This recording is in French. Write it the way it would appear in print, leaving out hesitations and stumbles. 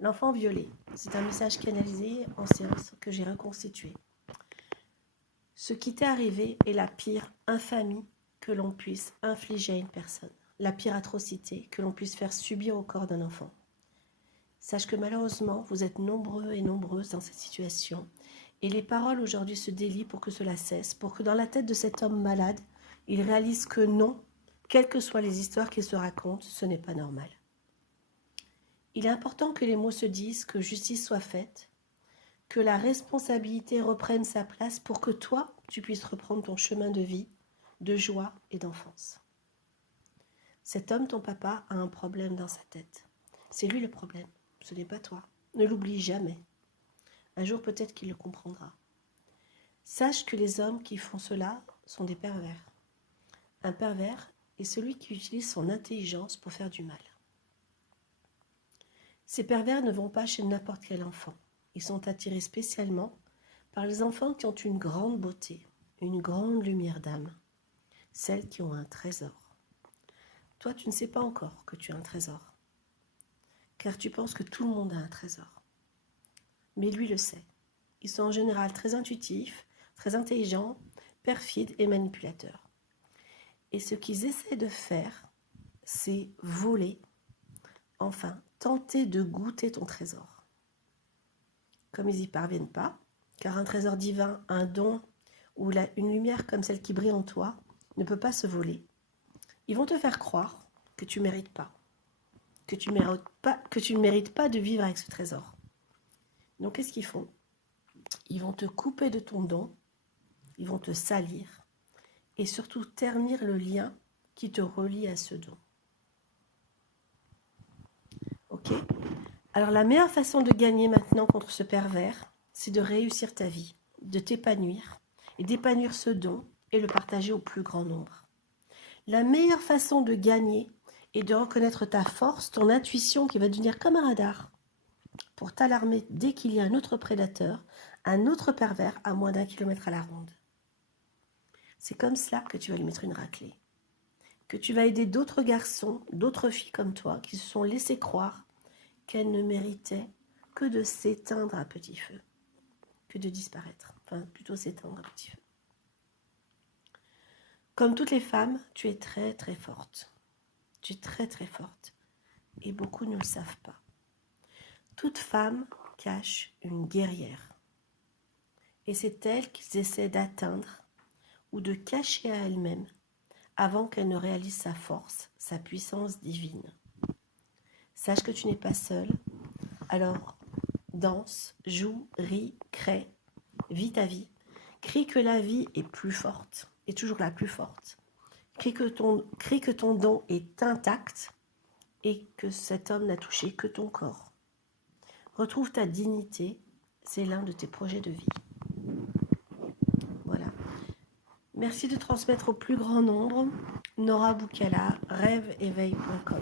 L'enfant violé, c'est un message canalisé en séance que j'ai reconstitué. Ce qui t'est arrivé est la pire infamie que l'on puisse infliger à une personne, la pire atrocité que l'on puisse faire subir au corps d'un enfant. Sache que malheureusement, vous êtes nombreux et nombreuses dans cette situation et les paroles aujourd'hui se délient pour que cela cesse, pour que dans la tête de cet homme malade, il réalise que non, quelles que soient les histoires qu'il se raconte, ce n'est pas normal. Il est important que les mots se disent, que justice soit faite, que la responsabilité reprenne sa place pour que toi, tu puisses reprendre ton chemin de vie, de joie et d'enfance. Cet homme, ton papa, a un problème dans sa tête. C'est lui le problème, ce n'est pas toi. Ne l'oublie jamais. Un jour, peut-être qu'il le comprendra. Sache que les hommes qui font cela sont des pervers. Un pervers est celui qui utilise son intelligence pour faire du mal. Ces pervers ne vont pas chez n'importe quel enfant. Ils sont attirés spécialement par les enfants qui ont une grande beauté, une grande lumière d'âme, celles qui ont un trésor. Toi, tu ne sais pas encore que tu as un trésor, car tu penses que tout le monde a un trésor. Mais lui le sait. Ils sont en général très intuitifs, très intelligents, perfides et manipulateurs. Et ce qu'ils essaient de faire, c'est voler, enfin, tenter de goûter ton trésor. Comme ils n'y parviennent pas, car un trésor divin, un don ou une lumière comme celle qui brille en toi ne peut pas se voler, ils vont te faire croire que tu ne mérites pas, que tu ne mérites pas de vivre avec ce trésor. Donc qu'est-ce qu'ils font? Ils vont te couper de ton don, ils vont te salir et surtout ternir le lien qui te relie à ce don. Ok? Alors la meilleure façon de gagner maintenant contre ce pervers, c'est de réussir ta vie, de t'épanouir et d'épanouir ce don et le partager au plus grand nombre. La meilleure façon de gagner est de reconnaître ta force, ton intuition qui va devenir comme un radar pour t'alarmer dès qu'il y a un autre prédateur, un autre pervers à moins d'1 kilomètre à la ronde. C'est comme cela que tu vas lui mettre une raclée, que tu vas aider d'autres garçons, d'autres filles comme toi qui se sont laissés croire qu'elles ne méritaient que de s'éteindre à petit feu, que de disparaître, enfin plutôt s'éteindre à petit feu. Comme toutes les femmes, tu es très très forte. Tu es très très forte et beaucoup ne le savent pas. Toute femme cache une guerrière et c'est elle qu'ils essaient d'atteindre ou de cacher à elle-même avant qu'elle ne réalise sa force, sa puissance divine. Sache que tu n'es pas seule, alors danse, joue, ris, crée, vis ta vie. Crie que la vie est plus forte, est toujours la plus forte. Crie que ton don est intact et que cet homme n'a touché que ton corps. Retrouve ta dignité, c'est l'un de tes projets de vie. Voilà. Merci de transmettre au plus grand nombre. Nora Boukala, rêveéveil.com.